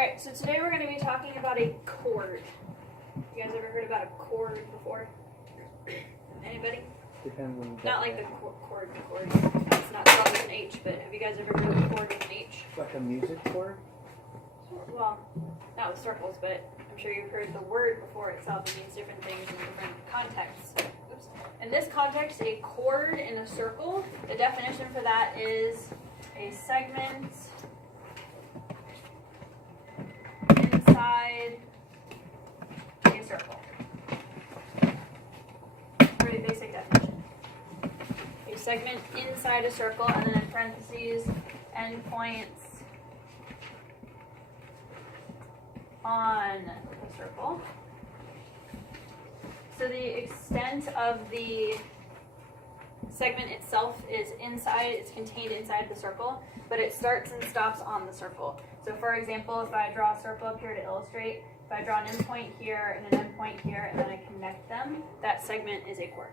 Alright, so today we're going to be talking about a chord. You guys ever heard about a chord before? Anybody? Depends on. Not like the chord. It's not spelled with an H, but have you guys ever heard of a chord with an H? Like a music chord? Well, not with circles, but I'm sure you've heard the word before itself. It means different things in different contexts. Oops. In this context, a chord in a circle, the definition for that is a segment inside a circle. Pretty basic definition. A segment inside a circle, and then in parentheses, endpoints on the circle. So the extent of the segment itself is inside, it's contained inside the circle, but it starts and stops on the circle. So for example, if I draw a circle up here to illustrate, if I draw an endpoint here and an endpoint here and then I connect them, that segment is a chord.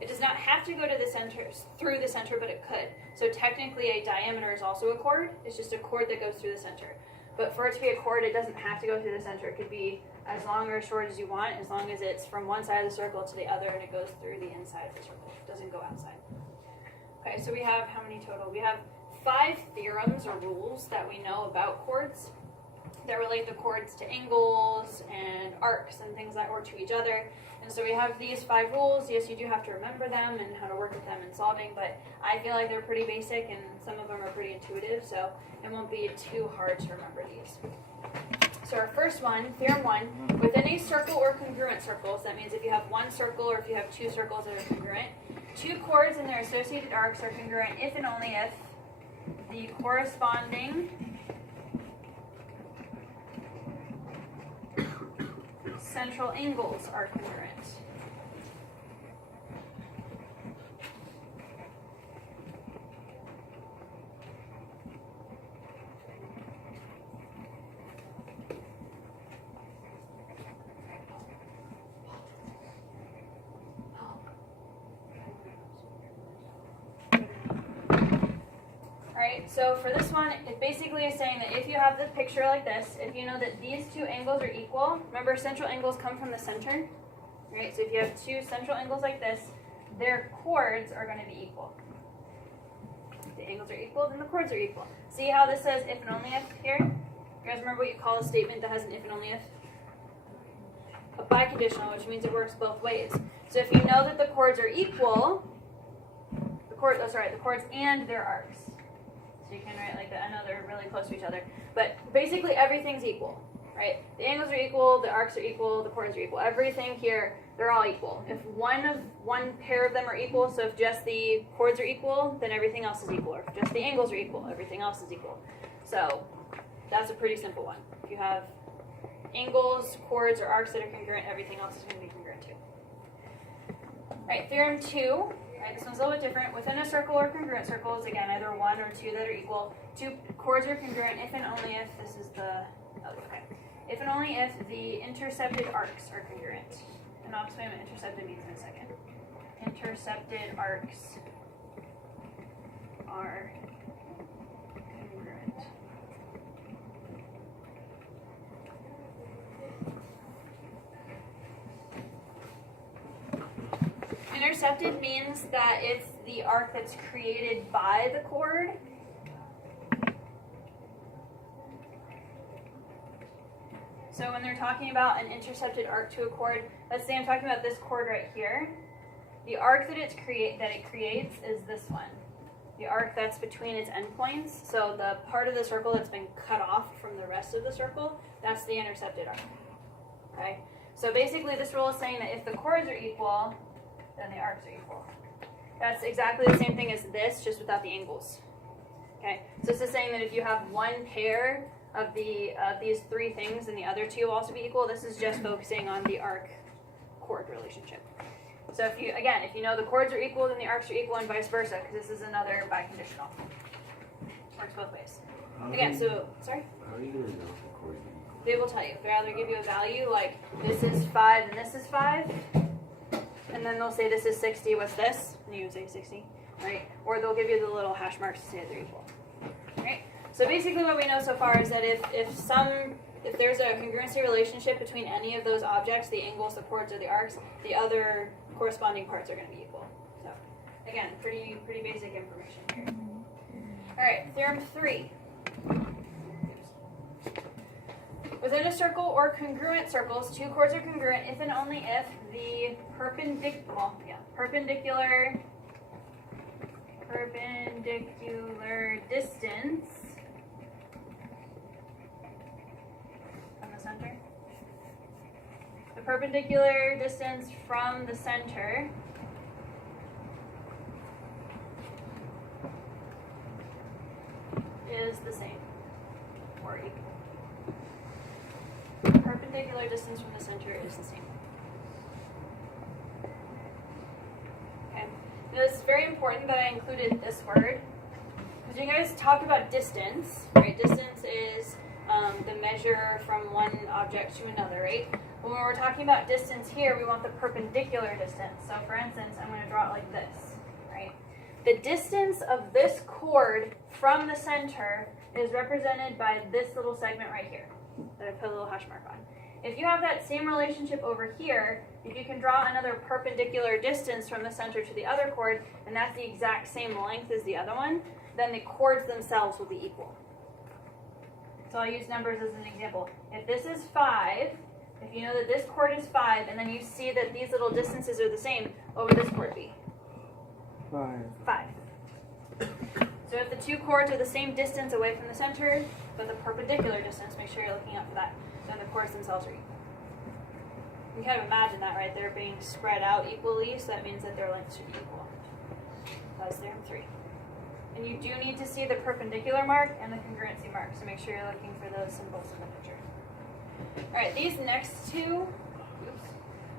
It does not have to go to the center, through the center, but it could. So technically a diameter is also a chord. It's just a chord that goes through the center. But for it to be a chord, it doesn't have to go through the center. It could be as long or as short as you want, as long as it's from one side of the circle to the other and it goes through the inside of the circle. It doesn't go outside. Okay, so we have how many total? We have 5 theorems or rules that we know about chords that relate the chords to angles and arcs and things like, or to each other. And so we have these 5 rules. Yes, you do have to remember them and how to work with them in solving, but I feel like they're pretty basic and some of them are pretty intuitive, so it won't be too hard to remember these. So our first one, theorem 1, within a circle or congruent circles, that means if you have one circle or if you have 2 circles that are congruent, 2 chords and their associated arcs are congruent if and only if the corresponding central angles are congruent. Alright, so for this one, it basically is saying that if you have the picture like this, if you know that these 2 angles are equal, remember central angles come from the center, right? So if you have 2 central angles like this, their chords are going to be equal. If the angles are equal, then the chords are equal. See how this says if and only if here? You guys remember what you call a statement that has an if and only if? A biconditional, which means it works both ways. So if you know that the chords are equal, the chords and their arcs. So you can write like that. I know they're really close to each other. But basically everything's equal, right? The angles are equal, the arcs are equal, the chords are equal. Everything here, they're all equal. If one pair of them are equal, so if just the chords are equal, then everything else is equal. Or if just the angles are equal, everything else is equal. So that's a pretty simple one. If you have angles, chords, or arcs that are congruent, everything else is going to be congruent too. All right, theorem 2. This one's a little bit different. Within a circle or congruent circles, again, either 1 or 2 that are equal, 2 chords are congruent if and only if, this is the, if and only if the intercepted arcs are congruent. And I'll explain what intercepted means in a second. Intercepted arcs are congruent. Intercepted means that it's the arc that's created by the chord. So when they're talking about an intercepted arc to a chord, let's say I'm talking about this chord right here. The arc that it creates is this one. The arc that's between its endpoints. So the part of the circle that's been cut off from the rest of the circle, that's the intercepted arc. Okay? So basically this rule is saying that if the chords are equal, then the arcs are equal. That's exactly the same thing as this, just without the angles. Okay, so this is saying that if you have one pair of these 3 things and the other 2 will also be equal, this is just focusing on the arc-chord relationship. So if you know the chords are equal, then the arcs are equal, and vice versa, because this is another biconditional. Works both ways. Again, so, sorry? How are you going to know if the chords are equal? They will tell you. They'll either give you a value, like this is 5 and this is 5, and then they'll say this is 60, what's this? And you would say 60, right? Or they'll give you the little hash marks to say they're equal. Right? So basically what we know so far is that if there's a congruency relationship between any of those objects, the angles, the chords, or the arcs, the other corresponding parts are going to be equal. So again, pretty basic information here. All right, theorem 3. Within a circle or congruent circles, two chords are congruent if and only if the perpendicular distance from the center. The perpendicular distance from the center is the same or equal. The perpendicular distance from the center is the same. Okay. Now this is very important that I included this word because you guys talk about distance, right? Distance is the measure from one object to another, right? But when we're talking about distance here, we want the perpendicular distance. So for instance, I'm going to draw it like this, right? The distance of this chord from the center is represented by this little segment right here that I put a little hash mark on. If you have that same relationship over here, if you can draw another perpendicular distance from the center to the other chord, and that's the exact same length as the other one, then the chords themselves will be equal. So I'll use numbers as an example. If this is 5, if you know that this chord is 5, and then you see that these little distances are the same, what would this chord be? 5. 5. So if the two chords are the same distance away from the center, but the perpendicular distance, make sure you're looking out for that, then the chords themselves are equal. You can kind of imagine that, right? They're being spread out equally, so that means that their lengths should be equal. That's theorem 3. And you do need to see the perpendicular mark and the congruency mark, so make sure you're looking for those symbols in the picture. All right, these next two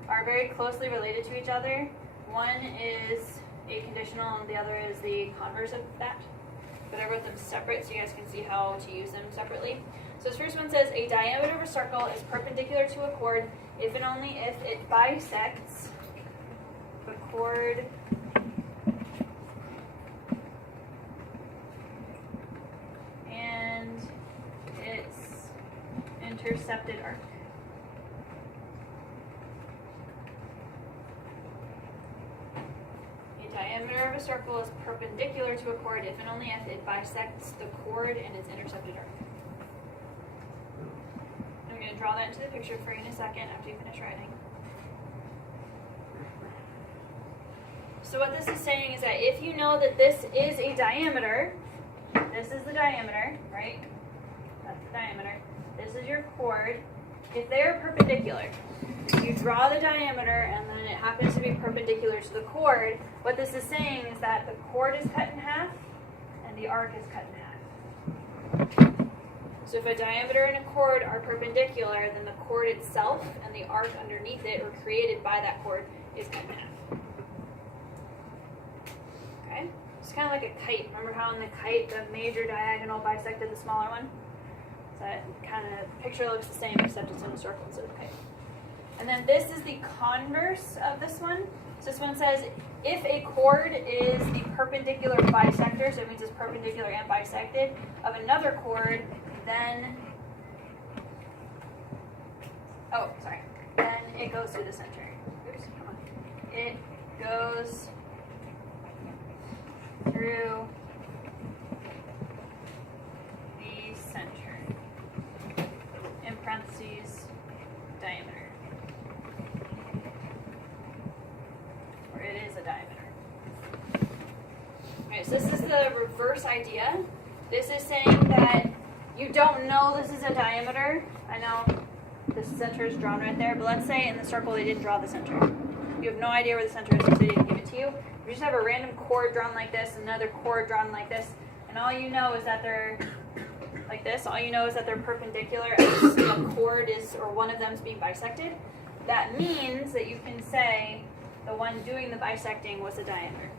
are very closely related to each other. One is a conditional and the other is the converse of that. But I wrote them separate so you guys can see how to use them separately. So this first one says a diameter of a circle is perpendicular to a chord if and only if it bisects the chord and its intercepted arc. A diameter of a circle is perpendicular to a chord if and only if it bisects the chord and its intercepted arc. I'm going to draw that into the picture for you in a second after you finish writing. So what this is saying is that if you know that this is a diameter, this is the diameter, right? That's the diameter. This is your chord. If they're perpendicular, you draw the diameter and then it happens to be perpendicular to the chord, what this is saying is that the chord is cut in half and the arc is cut in half. So if a diameter and a chord are perpendicular, then the chord itself and the arc underneath it, or created by that chord, is cut in half. Okay? It's kind of like a kite. Remember how in the kite the major diagonal bisected the smaller one? So that kind of picture looks the same except it's in a circle instead of a kite. And then this is the converse of this one. So this one says if a chord is the perpendicular bisector, so it means it's perpendicular and bisected, of another chord, then it goes through the center. Oops, come on. It goes through the center. In parentheses, diameter. Or it is a diameter. Alright, so this is the reverse idea. This is saying that you don't know this is a diameter. I know the center is drawn right there, but let's say in the circle they didn't draw the center. You have no idea where the center is because they didn't give it to you. You just have a random chord drawn like this, another chord drawn like this, and all you know is that they're like this. All you know is that they're perpendicular as a chord is, or one of them is being bisected. That means that you can say the one doing the bisecting was a diameter.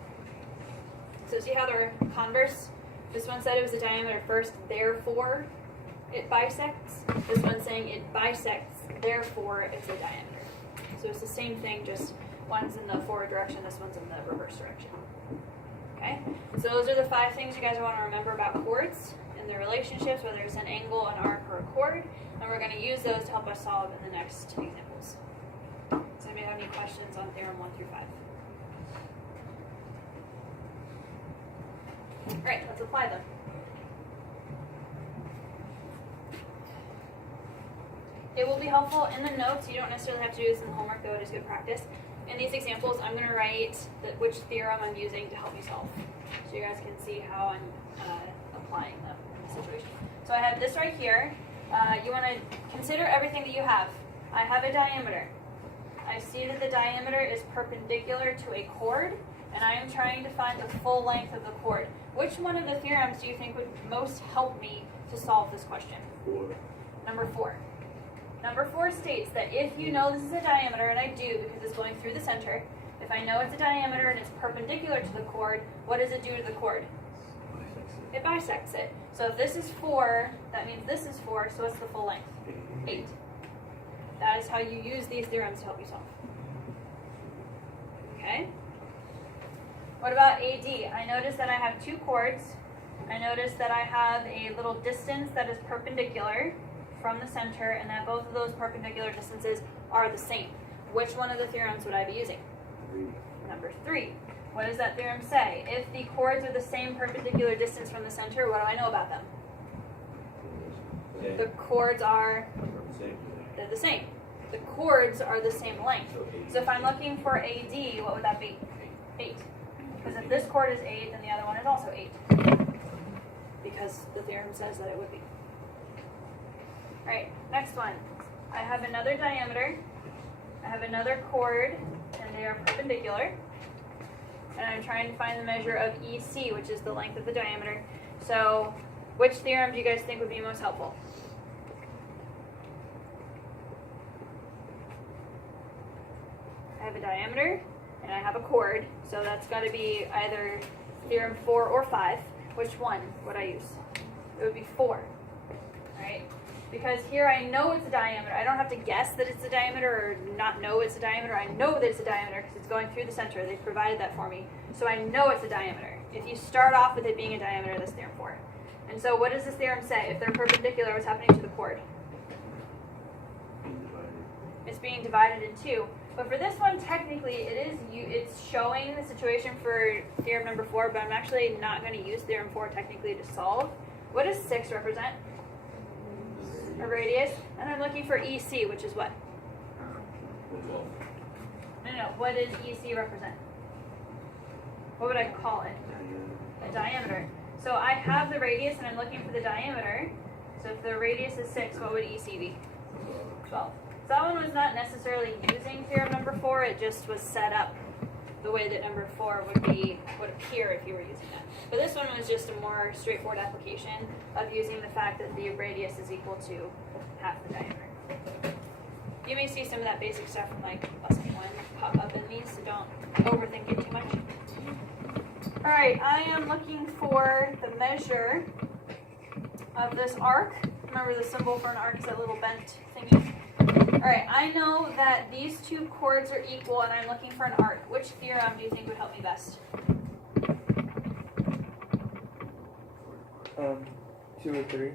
So see how they're converse? This one said it was a diameter first, therefore it bisects. This one's saying it bisects, therefore it's a diameter. So it's the same thing, just one's in the forward direction, this one's in the reverse direction. Okay? So those are the 5 things you guys want to remember about chords. And the relationships, whether it's an angle, an arc, or a chord, and we're going to use those to help us solve in the next examples. Does anybody have any questions on theorem 1 through 5? All right, let's apply them. It will be helpful in the notes. You don't necessarily have to do this in the homework, though it is good practice. In these examples, I'm going to write which theorem I'm using to help you solve, so you guys can see how I'm applying them in the situation. So I have this right here. You want to consider everything that you have. I have a diameter. I see that the diameter is perpendicular to a chord, and I am trying to find the full length of the chord. Which one of the theorems do you think would most help me to solve this question? 4. Number 4. Number 4 states that if you know this is a diameter, and I do because it's going through the center, if I know it's a diameter and it's perpendicular to the chord, what does it do to the chord? It bisects it. So if this is 4, that means this is 4, so what's the full length? 8. That is how you use these theorems to help you solve. Okay? What about AD? I notice that I have 2 chords. I notice that I have a little distance that is perpendicular from the center, and that both of those perpendicular distances are the same. Which one of the theorems would I be using? 3. Number 3. What does that theorem say? If the chords are the same perpendicular distance from the center, what do I know about them? The chords are, they're the same. The chords are the same length. So if I'm looking for AD, what would that be? 8. Because if this chord is 8, then the other one is also 8. Because the theorem says that it would be. Alright, next one. I have another diameter, I have another chord, and they are perpendicular. And I'm trying to find the measure of EC, which is the length of the diameter. So, which theorem do you guys think would be most helpful? I have a diameter, and I have a chord, so that's got to be either theorem 4 or 5. Which one would I use? It would be 4, right? Because here I know it's a diameter. I don't have to guess that it's a diameter or not know it's a diameter. I know that it's a diameter because it's going through the center. They've provided that for me. So I know it's a diameter. If you start off with it being a diameter, that's theorem 4. And so what does this theorem say? If they're perpendicular, what's happening to the chord? It's being divided in 2. But for this one, technically, it's showing the situation for theorem number 4, but I'm actually not going to use theorem 4 technically to solve. What does 6 represent? A radius. And I'm looking for EC, which is what? No. What does EC represent? What would I call it? A diameter. So I have the radius, and I'm looking for the diameter. So if the radius is 6, what would EC be? 12. So that one was not necessarily using theorem number 4. It just was set up the way that number 4 would appear if you were using that. But this one was just a more straightforward application of using the fact that the radius is equal to half the diameter. You may see some of that basic stuff from like lesson 1 pop up in these, so don't overthink it too much. Alright, I am looking for the measure of this arc. Remember the symbol for an arc is that little bent thingy? Alright, I know that these 2 chords are equal and I'm looking for an arc. Which theorem do you think would help me best? 2 or 3.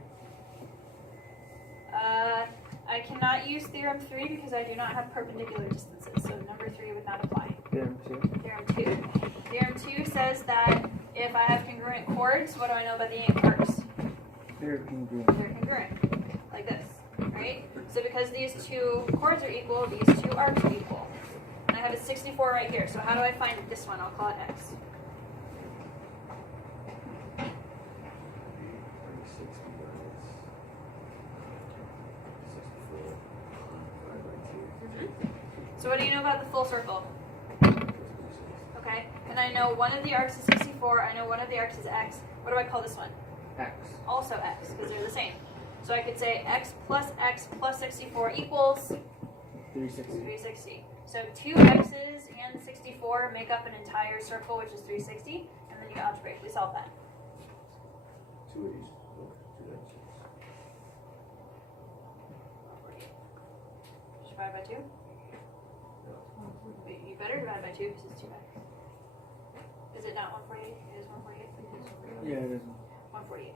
I cannot use theorem 3 because I do not have perpendicular distances, so number 3 would not apply. Theorem 2. Theorem 2. Theorem 2 says that if I have congruent chords, what do I know about the arcs? They're congruent. They're congruent, like this, right? So because these 2 chords are equal, these 2 arcs are equal. And I have a 64 right here, so how do I find this one? I'll call it X. So what do you know about the full circle? Okay, and I know one of the arcs is 64, I know one of the arcs is X. What do I call this one? X. Also X, because they're the same. So I could say X plus 64 equals 360. 360. So 2 X's and 64 make up an entire circle, which is 360, and then you algebraically solve that. 2 of these. 2 X's. Divide by 2? Wait, you better divide by 2 because it's 2X. Is it not 148? It is 148? Yeah, it is. 148.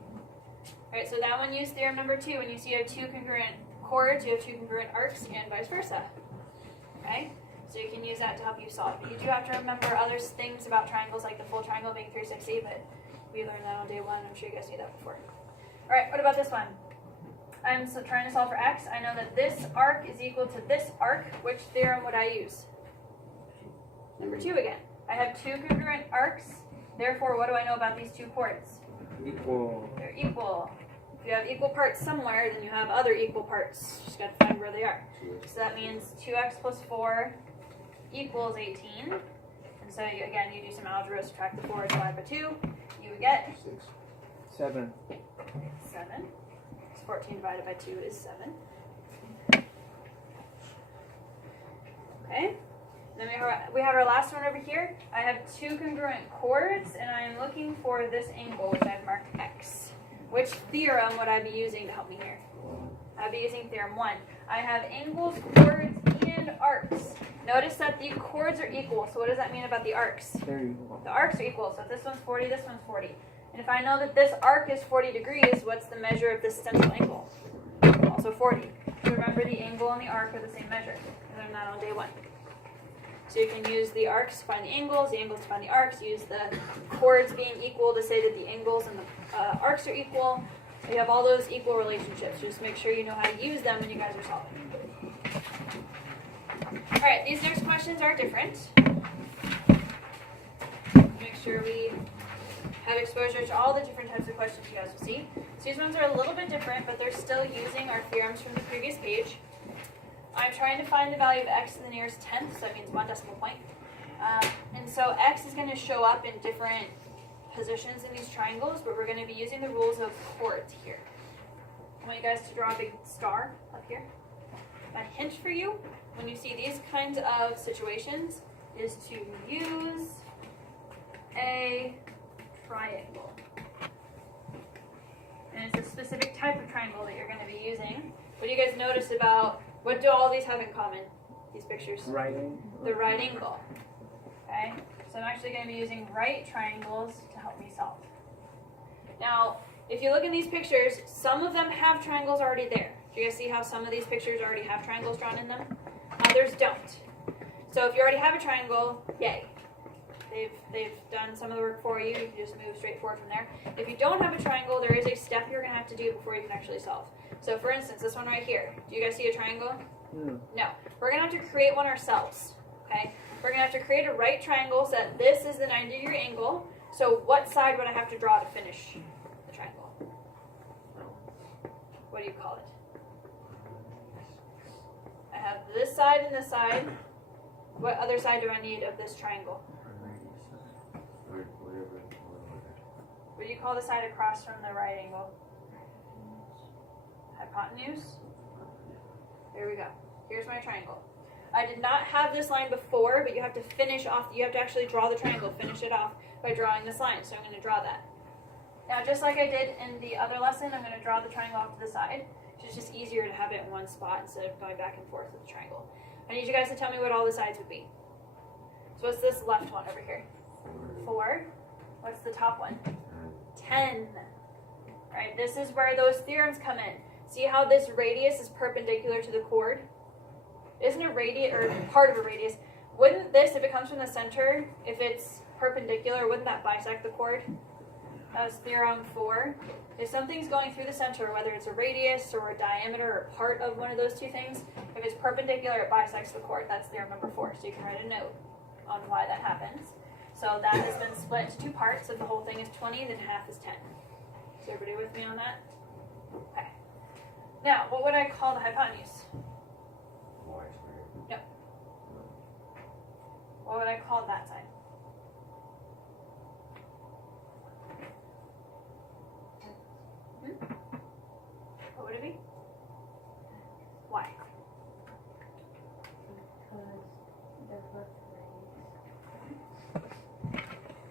Alright, so that one used theorem number 2. When you see you have two congruent chords, you have two congruent arcs, and vice versa. Okay? So you can use that to help you solve. But you do have to remember other things about triangles, like the full triangle being 360, but we learned that on day 1. I'm sure you guys knew that before. Alright, what about this one? I'm trying to solve for x. I know that this arc is equal to this arc. Which theorem would I use? Number 2 again. I have two congruent arcs. Therefore, what do I know about these two chords? Equal. They're equal. If you have equal parts somewhere, then you have other equal parts. Just got to find where they are. So that means 2x plus 4 equals 18. And so again, you do some algebra, subtract the 4, divide by 2. You would get 6. 7. 7. 14 divided by 2 is 7. Okay. Then we have our last one over here. I have two congruent chords, and I'm looking for this angle, which I've marked x. Which theorem would I be using to help me here? I'd be using theorem 1. I have angles, chords, and arcs. Notice that the chords are equal. So what does that mean about the arcs? They're equal. The arcs are equal. So if this one's 40, this one's 40. And if I know that this arc is 40 degrees, what's the measure of this central angle? Also 40. So remember, the angle and the arc are the same measure. We learned that on day 1. So you can use the arcs to find the angles to find the arcs, use the chords being equal to say that the angles and the arcs are equal. So you have all those equal relationships. Just make sure you know how to use them when you guys are solving. Alright, these next questions are different. Make sure we have exposure to all the different types of questions you guys will see. So these ones are a little bit different, but they're still using our theorems from the previous page. I'm trying to find the value of x to the nearest tenth, so that means 1 decimal point. And so x is going to show up in different positions in these triangles, but we're going to be using the rules of chords here. I want you guys to draw a big star up here. My hint for you, when you see these kinds of situations, is to use a triangle. And it's a specific type of triangle that you're going to be using. What do you guys notice about, what do all these have in common, these pictures? Right angle. The right angle. Okay, so I'm actually going to be using right triangles to help me solve. Now, if you look in these pictures, some of them have triangles already there. Do you guys see how some of these pictures already have triangles drawn in them? Others don't. So if you already have a triangle, yay. They've done some of the work for you. You can just move straight forward from there. If you don't have a triangle, there is a step you're going to have to do before you can actually solve. So for instance, this one right here. Do you guys see a triangle? No. We're going to have to create one ourselves. Okay? We're going to have to create a right triangle so that this is the 90-degree angle. So what side would I have to draw to finish the triangle? What do you call it? I have this side and this side. What other side do I need of this triangle? What do you call the side across from the right angle? Hypotenuse? There we go. Here's my triangle. I did not have this line before, but you have to finish off, you have to actually draw the triangle, finish it off by drawing this line. So I'm going to draw that. Now, just like I did in the other lesson, I'm going to draw the triangle off to the side. It's just easier to have it in one spot instead of going back and forth with the triangle. I need you guys to tell me what all the sides would be. So what's this left one over here? 4. What's the top one? 10. Right, this is where those theorems come in. See how this radius is perpendicular to the chord? Isn't a radius, or part of a radius, wouldn't this, if it comes from the center, if it's perpendicular, wouldn't that bisect the chord? That was theorem 4. If something's going through the center, whether it's a radius or a diameter or part of one of those two things, if it's perpendicular, it bisects the chord. That's theorem number 4. So you can write a note on why that happens. So that has been split into 2 parts. If the whole thing is 20, then half is 10. Is everybody with me on that? Okay. Now, what would I call the hypotenuse? Yep. What would I call that side? What would it be? Why?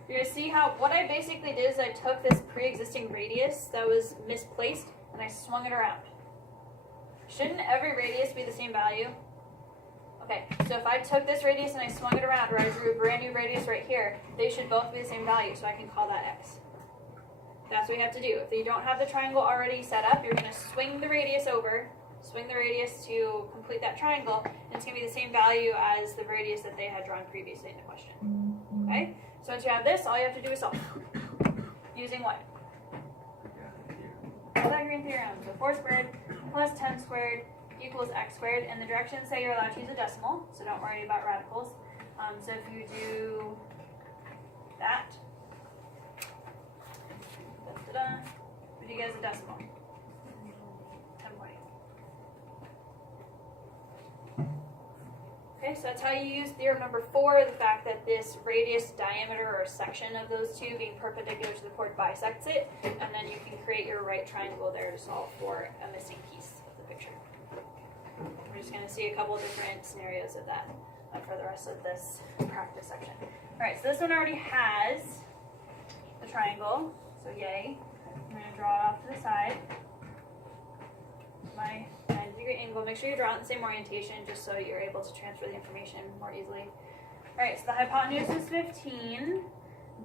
You guys see how, what I basically did is I took this pre-existing radius that was misplaced and I swung it around. Shouldn't every radius be the same value? Okay, so if I took this radius and I swung it around, or I drew a brand new radius right here, they should both be the same value, so I can call that x. That's what you have to do. If you don't have the triangle already set up, you're going to swing the radius over, swing the radius to complete that triangle, and it's going to be the same value as the radius that they had drawn previously in the question. Okay? So once you have this, all you have to do is solve. Using what? Pythagorean theorem. So 4 squared plus 10 squared equals x squared. And the directions say you're allowed to use a decimal, so don't worry about radicals. So if you do that, would you get as a decimal? 10.8. Okay, so that's how you use theorem number 4, the fact that this radius, diameter, or section of those two being perpendicular to the chord bisects it, and then you can create your right triangle there to solve for a missing piece of the picture. We're just going to see a couple different scenarios of that for the rest of this practice section. Alright, so this one already has the triangle, so yay. I'm going to draw it off to the side. My 90-degree angle. Make sure you draw it in the same orientation just so you're able to transfer the information more easily. Alright, so the hypotenuse is 15.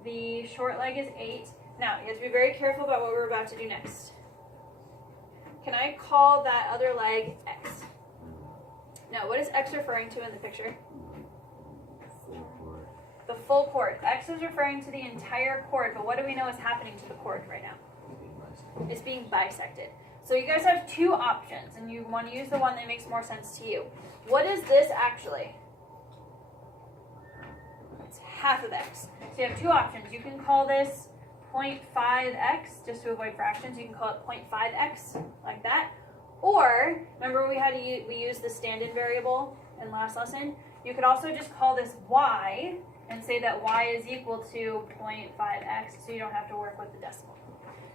The short leg is 8. Now, you have to be very careful about what we're about to do next. Can I call that other leg x? Now, what is x referring to in the picture? The full chord. X is referring to the entire chord, but what do we know is happening to the chord right now? It's being bisected. So you guys have two options, and you want to use the one that makes more sense to you. What is this actually? It's half of x. So you have two options. You can call this 0.5x, just to avoid fractions. You can call it 0.5x, like that. Or, remember we used the stand-in variable in last lesson? You could also just call this y, and say that y is equal to 0.5x, so you don't have to work with the decimal.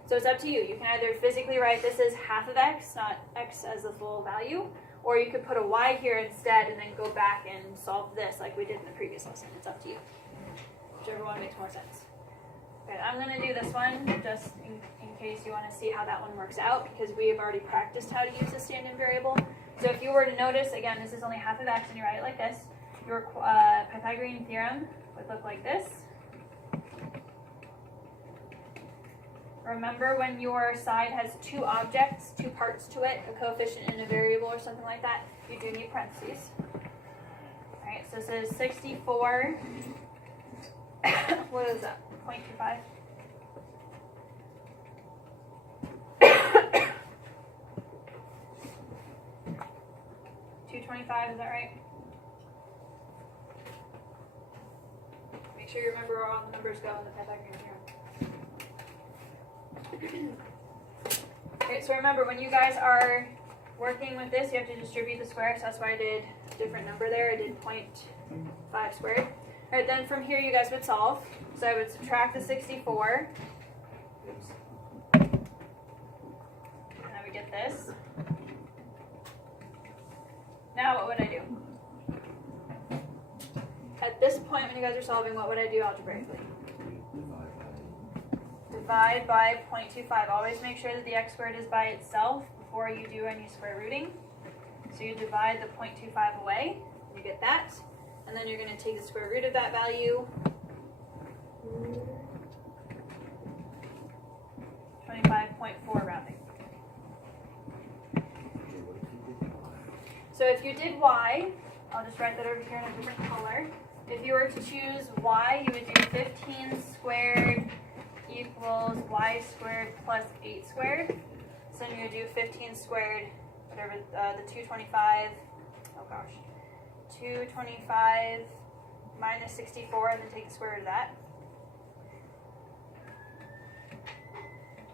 So it's up to you. You can either physically write this as half of x, not x as the full value, or you could put a y here instead and then go back and solve this like we did in the previous lesson. It's up to you. Whichever one makes more sense. Okay, I'm going to do this one just in case you want to see how that one works out, because we have already practiced how to use the stand-in variable. So if you were to notice, again, this is only half of x and you write it like this, your Pythagorean theorem would look like this. Remember, when your side has two objects, two parts to it, a coefficient and a variable or something like that, you do need parentheses. Alright, so it says 64, what is that, 0.25? $2.25, is that right? Make sure you remember where all the numbers go in the Pythagorean theorem. Okay, so remember, when you guys are working with this, you have to distribute the squares. So that's why I did a different number there. I did 0.5 squared. Alright, then from here you guys would solve. So I would subtract the 64. And then we get this. Now what would I do? At this point when you guys are solving, what would I do algebraically? Divide by 0.25. Always make sure that the x squared is by itself before you do any square rooting. So you divide the 0.25 away, you get that, and then you're going to take the square root of that value, 25.4 rounding. So if you did y, I'll just write that over here in a different color. If you were to choose y, you would do 15 squared equals y squared plus 8 squared. So then you would do 15 squared, whatever, the 225, oh gosh, 225 minus 64, and then take the square root of that.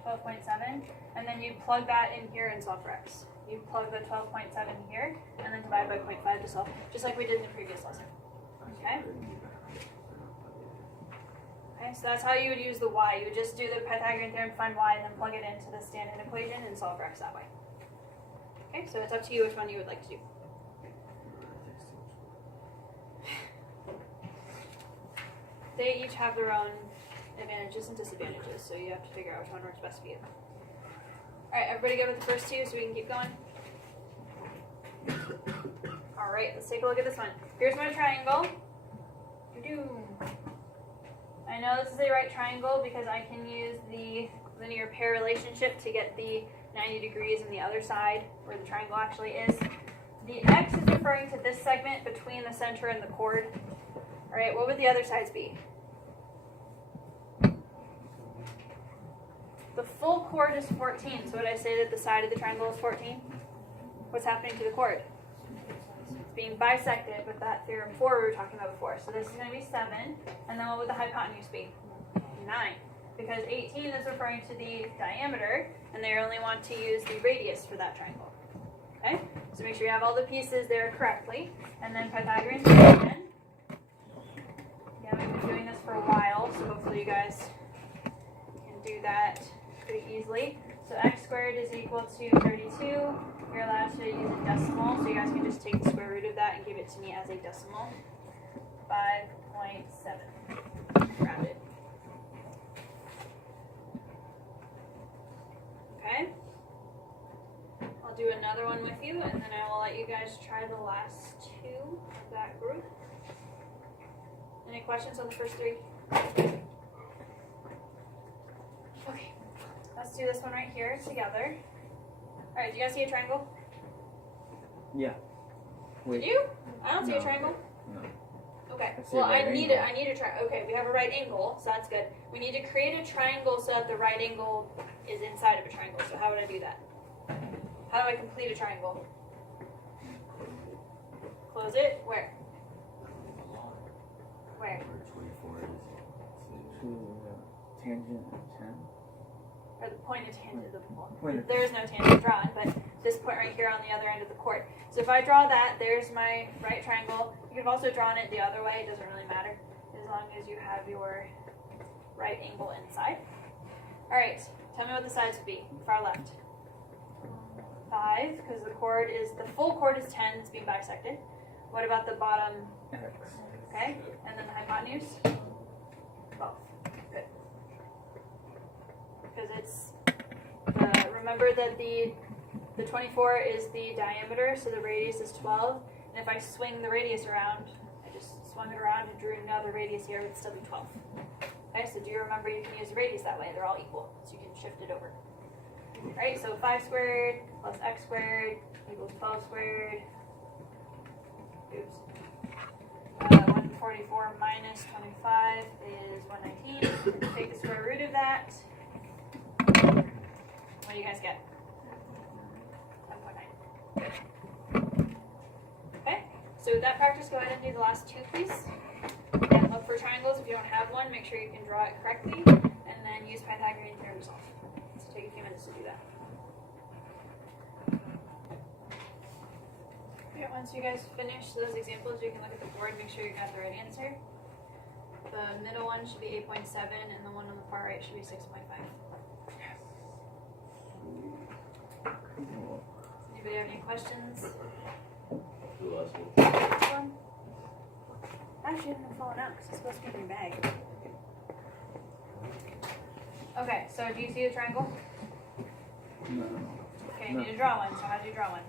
12.7, and then you plug that in here and solve for x. You plug the 12.7 here, and then divide by 0.5 to solve, just like we did in the previous lesson. Okay? Okay, so that's how you would use the y. You would just do the Pythagorean theorem, find y, and then plug it into the stand-in equation and solve for x that way. Okay, so it's up to you which one you would like to do. They each have their own advantages and disadvantages, so you have to figure out which one works best for you. Alright, everybody good with the first two so we can keep going? Alright, let's take a look at this one. Here's my triangle. I know this is a right triangle because I can use the linear pair relationship to get the 90 degrees on the other side where the triangle actually is. The x is referring to this segment between the center and the chord. All right, what would the other sides be? The full chord is 14, so would I say that the side of the triangle is 14? What's happening to the chord? It's being bisected with that theorem 4 we were talking about before. So this is going to be 7, and then what would the hypotenuse be? 9. Because 18 is referring to the diameter, and they only want to use the radius for that triangle. Okay? So make sure you have all the pieces there correctly. And then Pythagorean theorem again. Yeah, we've been doing this for a while, so hopefully you guys can do that pretty easily. So x squared is equal to 32. You're allowed to use a decimal, so you guys can just take the square root of that and give it to me as a decimal. 5.7 rounded. Okay? I'll do another one with you, and then I will let you guys try the last 2 of that group. Any questions on the first 3? Okay, let's do this one right here together. Alright, do you guys see a triangle? Yeah. Wait. Did you? I don't see a No. triangle. No. Okay. I see Well, a right I need angle. a triangle. Okay, we have a right angle, so that's good. We need to create a triangle so that the right angle is inside of a triangle. So how would I do that? How do I complete a triangle? Close it. Where? Where? To tangent 10. Or the point of tangent. Pointer. There is no tangent drawn, but this point right here on the other end of the chord. So if I draw that, there's my right triangle. You could have also drawn it the other way. It doesn't really matter as long as you have your right angle inside. All right. Tell me what the sides would be. Far left. 5, because the full chord is 10. It's being bisected. What about the bottom? X. Okay. And then the hypotenuse? 12. Good. Because it's remember that the 24 is the diameter, so the radius is 12. And if I swing the radius around, I just swung it around and drew another radius here, it would still be 12. Okay, so do you remember you can use the radius that way? They're all equal, so you can shift it over. Right, so 5 squared plus x squared equals 12 squared. Oops. 144 minus 25 is 119. Take the square root of that. What do you guys get? 10.9. Okay, so with that practice, go ahead and do the last 2, please. And look for triangles. If you don't have one, make sure you can draw it correctly, and then use Pythagorean theorem to solve. So take a few minutes to do that. Okay, once you guys finish those examples, you can look at the board and make sure you got the right answer. The middle one should be 8.7, and the one on the far right should be 6.5. Cool. Anybody have any questions? The last one. This one? Actually, it hasn't fallen out because it's supposed to be in your bag. Okay, so do you see a triangle? No. Okay, you need to draw one. So how do you draw one?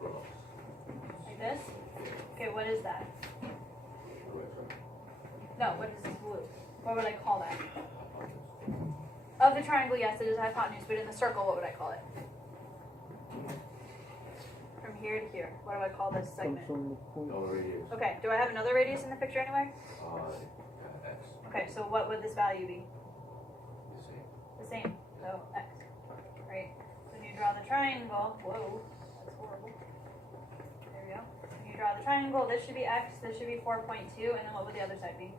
Cross. Like this? Okay, what is that? No, what is this blue? What would I call that? Of the triangle, yes, it is a hypotenuse, but in the circle, what would I call it? From here to here. What do I call this segment? From the point. No radius. Okay, do I have another radius in the picture anywhere? X. Okay, so what would this value be? The same. The same, so x. Right? So when you draw the triangle, whoa, that's horrible. There we go. When you draw the triangle, this should be x, this should be 4.2, and then what would the other side be?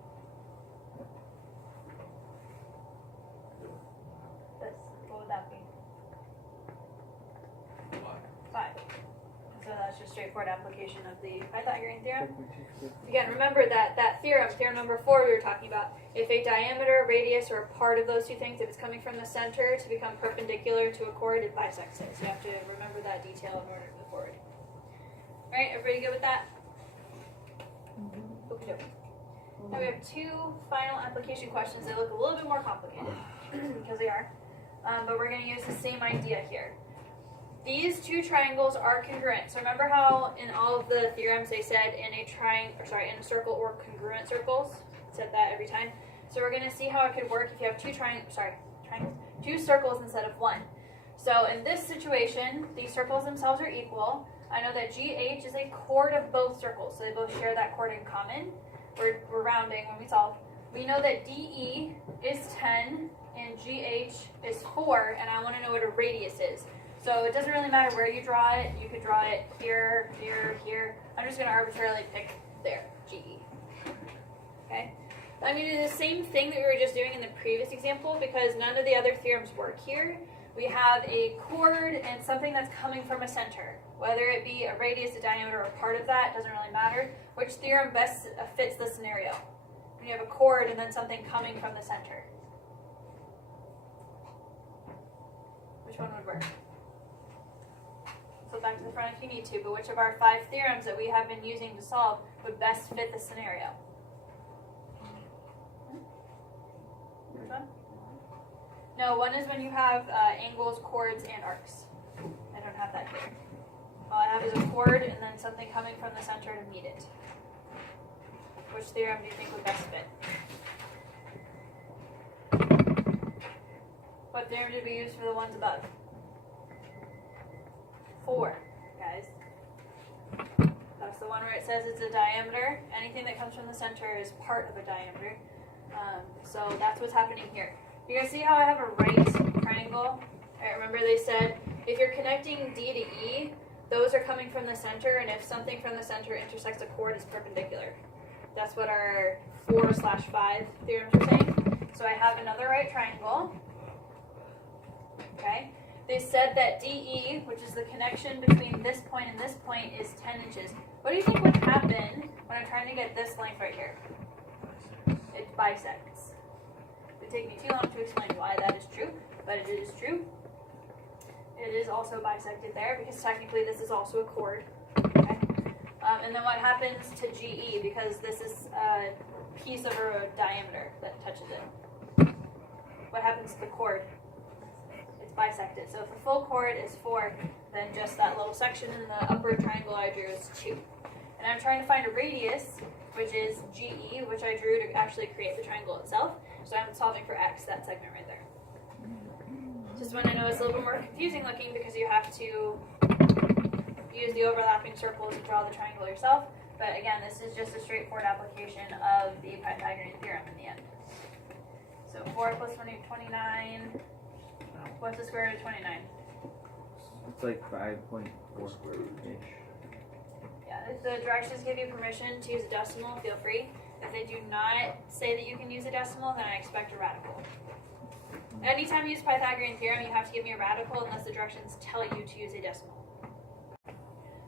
This. What would that be? 5. So that's just straightforward application of the Pythagorean theorem. Again, remember that theorem, theorem number 4 we were talking about, if a diameter, radius, or a part of those two things, if it's coming from the center to become perpendicular to a chord, it bisects it. So you have to remember that detail in order to move forward. Alright, everybody good with that? Okay. Now we have 2 final application questions. They look a little bit more complicated, because they are. But we're going to use the same idea here. These 2 triangles are congruent. So remember how in all of the theorems they said in a circle or congruent circles? Said that every time. So we're going to see how it could work if you have two circles instead of one. So in this situation, these circles themselves are equal. I know that GH is a chord of both circles, so they both share that chord in common. We're rounding when we solve. We know that DE is 10 and GH is 4, and I want to know what a radius is. So it doesn't really matter where you draw it. You could draw it here, here, here. I'm just going to arbitrarily pick there, GE. Okay? I'm going to do the same thing that we were just doing in the previous example because none of the other theorems work here. We have a chord and something that's coming from a center. Whether it be a radius, a diameter, or a part of that, doesn't really matter. Which theorem best fits the scenario? When you have a chord and then something coming from the center. Which one would work? Flip back to the front if you need to, but which of our 5 theorems that we have been using to solve would best fit the scenario? Which one? No, one is when you have angles, chords, and arcs. I don't have that here. All I have is a chord and then something coming from the center to meet it. Which theorem do you think would best fit? What theorem did we use for the ones above? 4, guys. That's the one where it says it's a diameter. Anything that comes from the center is part of a diameter. So that's what's happening here. You guys see how I have a right triangle? All right, remember they said if you're connecting D to E, those are coming from the center, and if something from the center intersects a chord, it's perpendicular. That's what our 4/5 theorems are saying. So I have another right triangle. Okay. They said that DE, which is the connection between this point and this point, is 10 inches. What do you think would happen when I'm trying to get this length right here? It bisects. It would take me too long to explain why that is true, but it is true. It is also bisected there because technically this is also a chord. Okay? And then what happens to GE because this is a piece of a diameter that touches it? What happens to the chord? It's bisected. So if the full chord is 4, then just that little section in the upper triangle I drew is 2. And I'm trying to find a radius, which is GE, which I drew to actually create the triangle itself. So I'm solving for X, that segment right there. Just when I know it's a little bit more confusing looking because you have to use the overlapping circles to draw the triangle yourself. But again, this is just a straightforward application of the Pythagorean theorem in the end. So 4 plus 29. What's the square root of 29? It's like 5.4 Square root-ish. Yeah, if the directions give you permission to use a decimal, feel free. If they do not say that you can use a decimal, then I expect a radical. Anytime you use Pythagorean theorem, you have to give me a radical unless the directions tell you to use a decimal.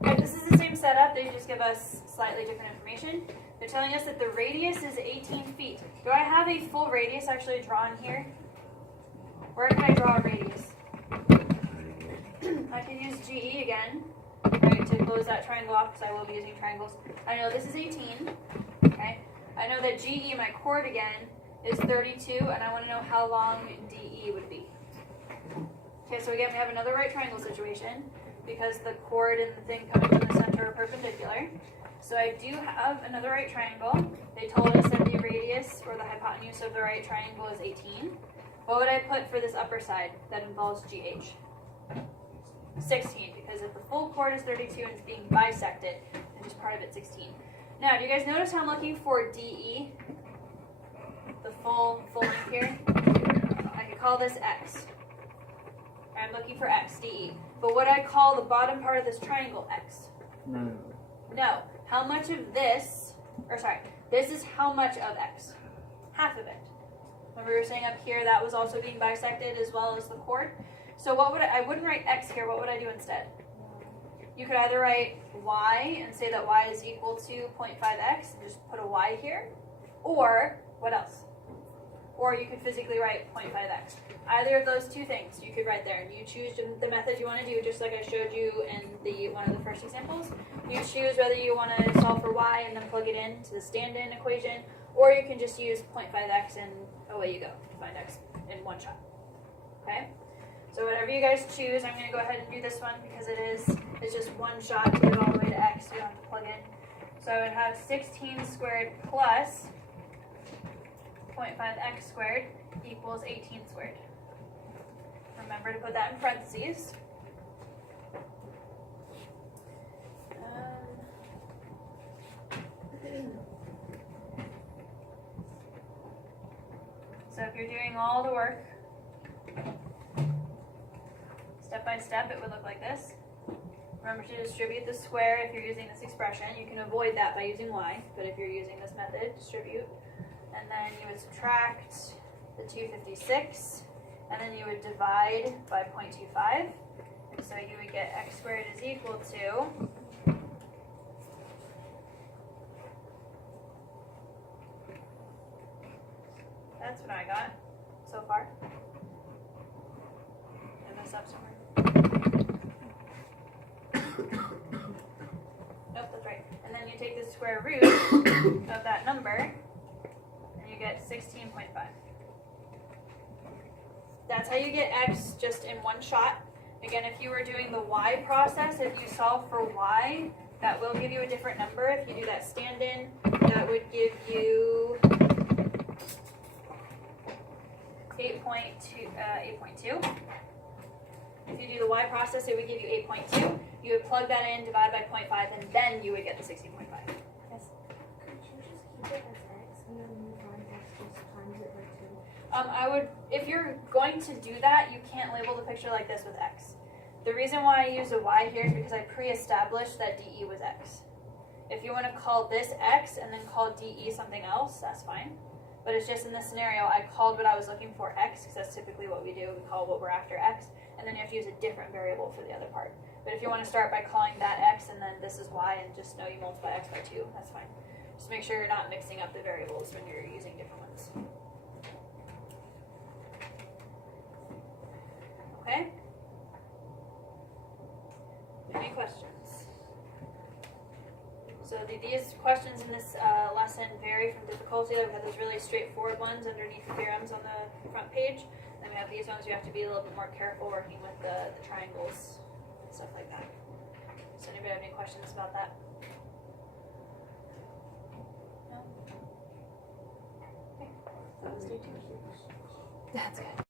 If this is the same setup, they just give us slightly different information. They're telling us that the radius is 18 feet. Do I have a full radius actually drawn here? Where can I draw a radius? I can use GE again, right, to close that triangle off because I will be using triangles. I know this is 18, okay? I know that GE, my chord again, is 32, and I want to know how long DE would be. Okay, so again, we have another right triangle situation because the chord and the thing coming from the center are perpendicular. So I do have another right triangle. They told us that the radius or the hypotenuse of the right triangle is 18. What would I put for this upper side that involves GH? 16, because if the full chord is 32 and it's being bisected, then just part of it 16. Now, do you guys notice how I'm looking for DE? The full length here? I could call this X. I'm looking for X, DE. But would I call the bottom part of this triangle X? No. No. How much of this, this is how much of X? Half of it. Remember we were saying up here that was also being bisected as well as the chord. So what would I wouldn't write X here, what would I do instead? You could either write Y and say that Y is equal to 0.5x and just put a Y here. Or, what else? Or you could physically write 0.5x. Either of those two things you could write there. And you choose the method you want to do, just like I showed you in one of the first examples. You choose whether you want to solve for Y and then plug it into the stand-in equation, or you can just use 0.5x and away you go. Find x in one shot. Okay? So whatever you guys choose, I'm going to go ahead and do this one because it's just one shot to get all the way to x, so you don't have to plug in. So I would have 16 squared plus 0.5x squared equals 18 squared. Remember to put that in parentheses. So if you're doing all the work, step by step, it would look like this. Remember to distribute the square if you're using this expression. You can avoid that by using y, but if you're using this method, distribute. And then you would subtract the 256, and then you would divide by 0.25. And so you would get x squared is equal to that's what I got so far. I messed up somewhere. Nope, that's right. And then you take the square root of that number, and you get 16.5. That's how you get x just in one shot. Again, if you were doing the y process, if you solve for y, that will give you a different number. If you do that stand-in, that would give you 8.2. If you do the y process, it would give you 8.2. You would plug that in, divide by 0.5, and then you would get the 16.5. Yes? Could you just keep it as x and then move on x just times it by 2? I would, if you're going to do that, you can't label the picture like this with x. The reason why I use a y here is because I pre-established that DE was x. If you want to call this x and then call DE something else, that's fine. But it's just in this scenario, I called what I was looking for x, because that's typically what we do. We call what we're after x, and then you have to use a different variable for the other part. But if you want to start by calling that x and then this is y and just know you multiply x by 2, that's fine. Just make sure you're not mixing up the variables when you're using different ones. Okay? Any questions? So these questions in this lesson vary from difficulty. We've had those really straightforward ones underneath the theorems on the front page. Then we have these ones you have to be a little bit more careful working with the triangles and stuff like that. Does anybody have any questions about that? No? Okay. Stay tuned. That's good.